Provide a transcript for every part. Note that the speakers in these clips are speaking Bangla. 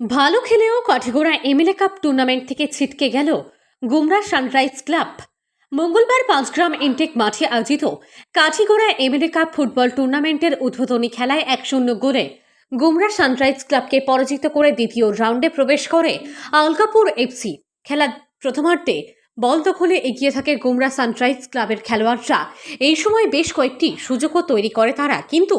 ভালো খেলেও কাঠিগোড়া এমএলএ কাপ টুর্নামেন্ট থেকে ছিটকে গেল গুমরা সানরাইজ ক্লাব। মঙ্গলবার 5 গ্রাম ইনটেক মাঠে আয়োজিত কাঠিগোড়া এমএলএ কাপ ফুটবল টুর্নামেন্টের উদ্বোধনী খেলায় 1-0 গোলে গুমরা সানরাইজ ক্লাবকে পরাজিত করে দ্বিতীয় রাউন্ডে প্রবেশ করে আলকাপুর এফসি। খেলার প্রথমার্ধে বল দখলে এগিয়ে থাকে গুমরা সানরাইজ ক্লাবের খেলোয়াড়রা। এই সময় বেশ কয়েকটি সুযোগও তৈরি করে তারা, কিন্তু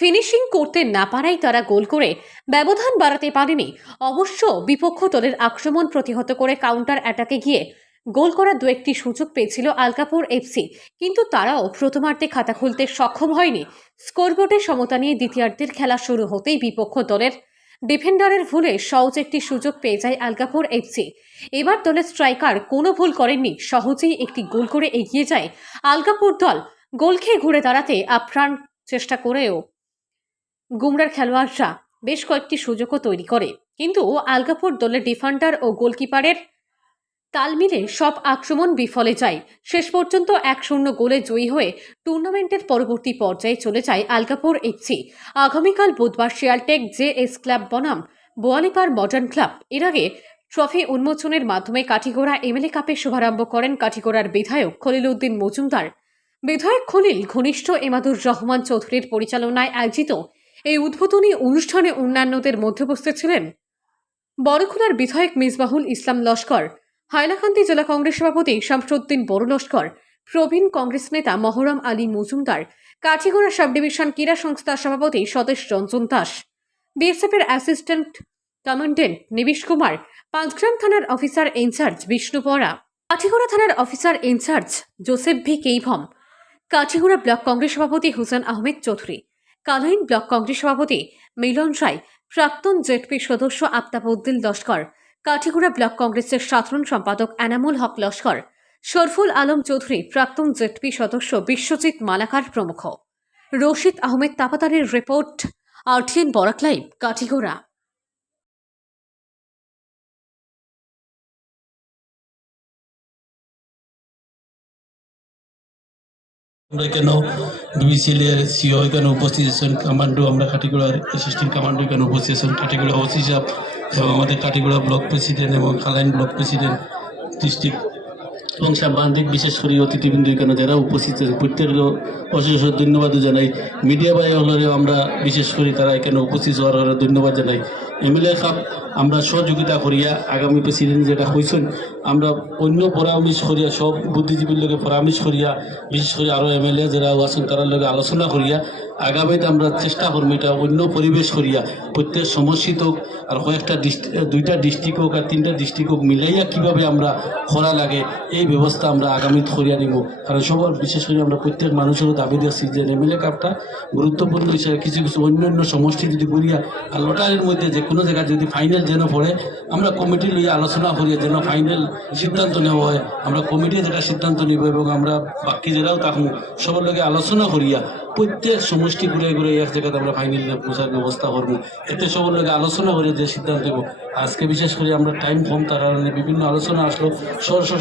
ফিনিশিং করতে না পারায় তারা গোল করে ব্যবধান বাড়াতে পারেনি। অবশ্য বিপক্ষ দলের আক্রমণ প্রতিহত করে কাউন্টার অ্যাটাকে গিয়ে গোল করার দু একটি সুযোগ পেয়েছিল আলকাপুর এফসি, কিন্তু তারাও প্রথমার্ধে খাতা খুলতে সক্ষম হয়নি। স্কোরবোর্ডে সমতা নিয়ে দ্বিতীয়ার্ধের খেলা শুরু হতেই বিপক্ষ দলের ডিফেন্ডারের ভুলে সহজ একটি সুযোগ পেয়ে যায় আলকাপুর এফসি। এবার দলের স্ট্রাইকার কোনো ভুল করেননি, সহজেই একটি গোল করে এগিয়ে যায় আলকাপুর দল। গোল খেয়ে ঘুরে দাঁড়াতে আপ্রাণ চেষ্টা করেও গুমরার খেলোয়াড়রা বেশ কয়েকটি সুযোগও তৈরি করে, কিন্তু আলকাপুর দলের ডিফেন্ডার ও গোলকিপারের তাল মিলে সব আক্রমণ বিফলে যায়। শেষ পর্যন্ত 1-0 গোলে জয়ী হয়ে টুর্নামেন্টের পরবর্তী পর্যায়ে চলে যায় আলকাপুর এফসি। আগামীকাল বুধবার শিয়ালটেক জেএস ক্লাব বনাম বোয়ালিপাড় মডার্ন ক্লাব। এর আগে ট্রফি উন্মোচনের মাধ্যমে কাঠিগোড়া এমএলএ কাপের শুভারম্ভ করেন কাঠিগোড়ার বিধায়ক খলিল উদ্দিন মজুমদার। বিধায়ক খলিল ঘনিষ্ঠ এমাদুর রহমান চৌধুরীর পরিচালনায় আয়োজিত এই উদ্বোধনী অনুষ্ঠানে অন্যান্যদের মধ্যে উপস্থিত ছিলেন বড়খোলার বিধায়ক মিসবাহুল ইসলাম লস্কর, হাইলাকান্দি জেলা কংগ্রেস সভাপতি শামসুদ্দিন বড় লস্কর, প্রবীণ কংগ্রেস নেতা মহরম আলী মজুমদার, কাঠিগোড়া সাব ডিভিশন ক্রীড়া সংস্থার সভাপতি স্বদেশ রঞ্জন দাস, বিএসএফের অ্যাসিস্ট্যান্ট কমান্ডেন্ট নিবিশ কুমার, 5 গ্রাম থানার অফিসার ইনচার্জ বিষ্ণু বরা, কাঠিগোড়া থানার officer in charge Joseph V Keivom, Kathigora block Congress সভাপতি হুসেন আহমেদ চৌধুরী, কালাইন ব্লক কংগ্রেস সভাপতি মিলন রায়, প্রাক্তন জেডপি সদস্য আফতাবউদ্দিন লস্কর, কাঠিগোড়া ব্লক কংগ্রেসের সাধারণ সম্পাদক এনামুল হক লস্কর, শরফুল আলম চৌধুরী, প্রাক্তন জেডপি সদস্য বিশ্বজিৎ মালাকার প্রমুখ। রশিদ আহমেদ তাপাতারের report, RTN Barak live, Kathigora. আমরা কেন বিবিসিএল এর সিও এখানে উপস্থিত আছেন, কমান্ডো আমরা কাঠিগোড়ার অ্যাসিস্ট্যান্ট কমান্ডো এখানে উপস্থিত আছেন, কাঠিগোড়া ওসি সাহেব এবং আমাদের কাঠিগোড়া ব্লক প্রেসিডেন্ট এবং কালাইন ব্লক প্রেসিডেন্ট ডিস্ট্রিক্ট এবং সাংবাদিক বিশেষ করে অতিথিবৃন্দ এখানে যারা উপস্থিত আছে প্রত্যেকের অশেষ ধন্যবাদ জানাই। মিডিয়া ভাই হলেও আমরা বিশেষ করে তারা এখানে উপস্থিত হওয়ার ধন্যবাদ জানাই। এমএলএ কাপ আমরা সহযোগিতা করিয়া আগামী প্রেসিডেন্ট যেটা হয়েছেন আমরা অন্য পরামর্শ করিয়া সব বুদ্ধিজীবীর লোকে পরামর্শ করিয়া বিশেষ করে আরও এমএলএ যারা আছেন তারা লোকে আলোচনা করিয়া আগামীতে আমরা চেষ্টা করবো এটা অন্য পরিবেশ করিয়া প্রত্যেক সমস্যিত আর কয়েকটা দুইটা ডিস্ট্রিক্ট হোক আর 3টা ডিস্ট্রিক্ট হোক মিলাইয়া কীভাবে আমরা করা লাগে এই ব্যবস্থা আমরা আগামীতে করিয়া নিব। কারণ সবার বিশেষ করে আমরা প্রত্যেক মানুষেরও দাবি দিচ্ছি যে এমএলএ কাপটা গুরুত্বপূর্ণ হিসেবে কিছু কিছু অন্য সমষ্টি যদি করিয়া আর লটারির মধ্যে যে কোনো জায়গায় যদি ফাইনাল যেন পড়ে আমরা কমিটি লইয়া আলোচনা করিয়া যেন ফাইনাল সিদ্ধান্ত নেওয়া হয়। আমরা কমিটি যেটা সিদ্ধান্ত নিব এবং আমরা বাকি যারাও থাকবো সবার লগে আলোচনা করিয়া প্রত্যেক সমষ্টি ঘুরে ঘুরে এক জায়গাতে আমরা ফাইনালে পৌঁছার ব্যবস্থা করবো। এতে সবার লগে আলোচনা করে যে সিদ্ধান্ত নেব। আজকে বিশেষ করে আমরা টাইম কম তার কারণে বিভিন্ন আলোচনা আসলো,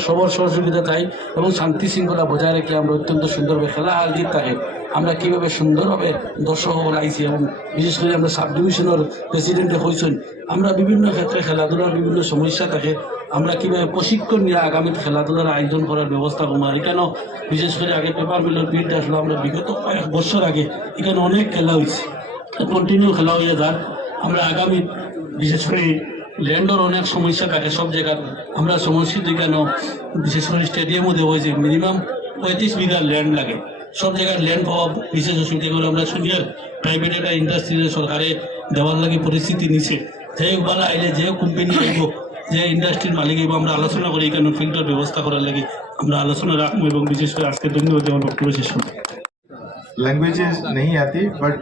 সবার সহযোগিতা চাই এবং শান্তি শৃঙ্খলা বজায় রেখে আমরা অত্যন্ত সুন্দরভাবে খেলা আর জিত থাকে আমরা কীভাবে সুন্দরভাবে দর্শক আইছি এবং বিশেষ করে আমরা সাব ডিভিশনের প্রেসিডেন্টে হয়েছেন আমরা বিভিন্ন ক্ষেত্রে খেলাধুলার বিভিন্ন সমস্যা থাকে আমরা কীভাবে প্রশিক্ষণ নিয়ে আগামী খেলাধুলার আয়োজন করার ব্যবস্থা করবো। এখানেও বিশেষ করে আগে পেপার মিলের বিট আসলো আমরা বিগত কয়েক বছর আগে এখানে অনেক খেলা হয়েছে, কন্টিনিউ খেলা হয়ে যাক আমরা আগামী বিশেষ করে ল্যান্ডের অনেক সমস্যা থাকে সব জায়গার আমরা সমস্যা কেন বিশেষ করে স্টেডিয়ামও দেওয়া হয়েছে মিনিমাম 35 বিঘা ল্যান্ড লাগে সব জায়গার ল্যান্ড পাওয়া বিশেষ অসুবিধা করে আমরা শুনি প্রাইভেট একটা ইন্ডাস্ট্রিতে সরকারে দেওয়ার লাগে পরিস্থিতি নিচ্ছে যে বলা আইলে যে কোম্পানি আইব যে ইন্ডাস্ট্রির মালিক এবং আমরা আলোচনা করি এখানে ফিল্টার ব্যবস্থা করার লাগে আমরা আলোচনা রাখবো এবং বিশেষ করে আজকে ধন্যবাদ যেমন বক্তব্য শেষ করবো। लैंग्वेजेस नहीं आती बट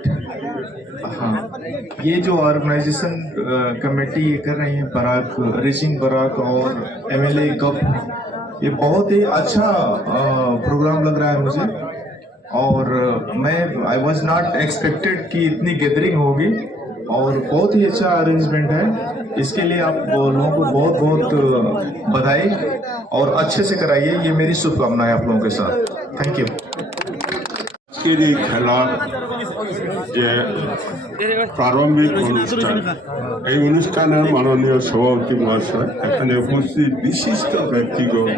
हाँ ये जो ऑर्गेनाइजेशन कमेटी कर रही है बराक रेसिंग बराक और एमएलए कप ये बहुत ही अच्छा प्रोग्राम लग रहा है मुझे और मैं आई वाज नॉट एक्सपेक्टेड कि इतनी गैदरिंग होगी और बहुत ही अच्छा अरेंजमेंट है। इसके लिए आप लोगों को बहुत बहुत बधाई और अच्छे से कराइए, ये मेरी शुभकामनाएं आप लोगों के साथ। Thank you. খেলা যে প্রারম্ভিক অনুষ্ঠান, এই অনুষ্ঠানের মাননীয় সভাপতি মহাশয়, এখানে উপস্থিত বিশিষ্ট ব্যক্তিগণ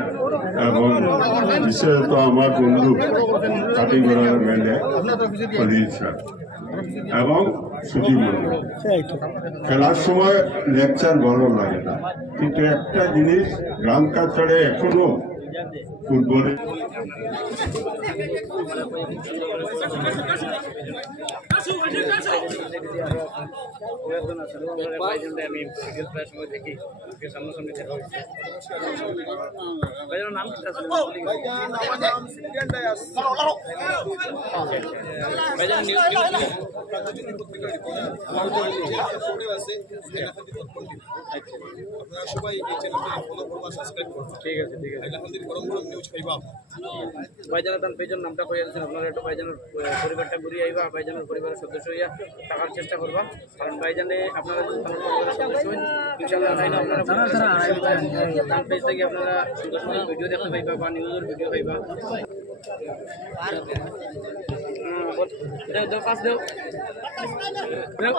এবং বিশেষত আমার বন্ধু কাটিগড়ার মেলে স্যার এবং সুধীর মন্ডল। খেলার সময় লেকচার ভালো লাগে না, কিন্তু একটা জিনিস গ্রাম কাছাড়ে এখনো ফুটবলে আপনারা সবাই এই চ্যানেলটা ফলো করবা, সাবস্ক্রাইব করবা। ঠিক আছে, ঠিক আছে। আমাদের গরম গরম নিউজ পাইবা। ভাইজান তান পেজন নামটা কইয়া দিছেন, আপনারা একটু ভাইজানের পরিবারটা ঘুরিয়ে আইবা, ভাইজানের পরিবারের সদস্য হইয়া থাকার চেষ্টা করবা, কারণ ভাইজানে আপনারা যদি পরিবারের সদস্য হন ইনশাআল্লাহ তাইলে আপনারা তার পেজ থেকে আপনারা সুন্দর সুন্দর ভিডিও দেখতে পাইবা বা নিউজের ভিডিও পাইবা। দাও পাস দাও রে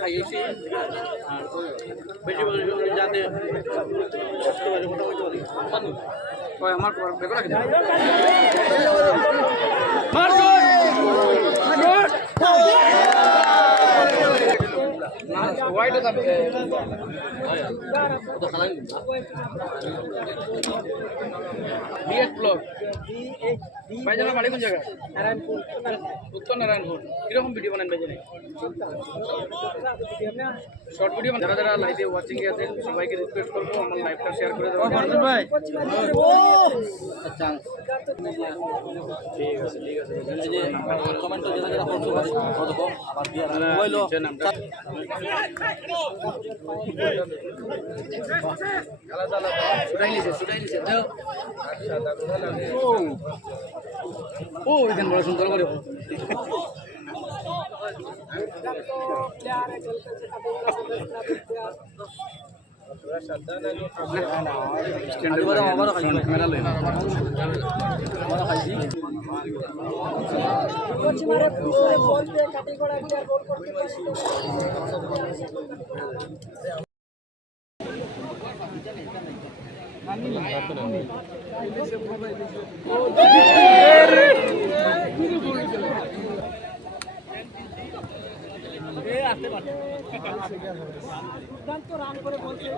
খাইয়েছি বেশি যাতে আমার হোয়াইট ভাইজানের বাড়ি কোন জায়গা? নারায়ণপুর, উত্তর নারায়ণপুর। কিরকম ভিডিও বানান ভাইজানে? Short video. যারা যারা লাইভে ওয়াচিং এ আছেন সবাইকে রিকোয়েস্ট করবো আমার লাইভটা শেয়ার করে দেওয়া। ভাই আচ্ছা ঠিক আছে, ঠিক আছে। কমেন্ট যেটা যেটা করছো কত কম আবার দিয়া হইলো নামটা আলাদা আলাদা ছুটাই নিছে দাও। আচ্ছা দাদু লাগে ও এখানে বড় সুন্দর করে ক্যামেরা লই দুর্দান্ত রান করে বলছে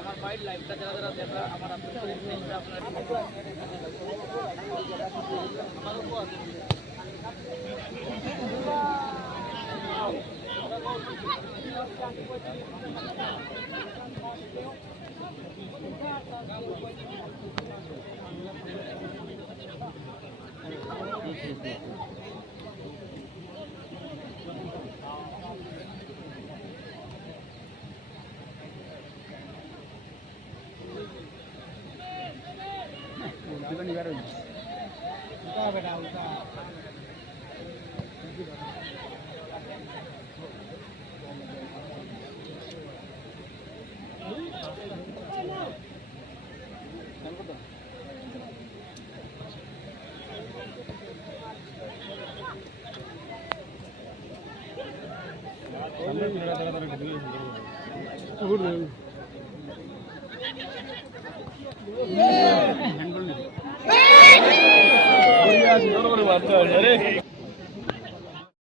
আমার বাইর লাইভটা যারা যারা দেখরা আমার আপনাদের পেজটা আপনারা হ্যান্ডবল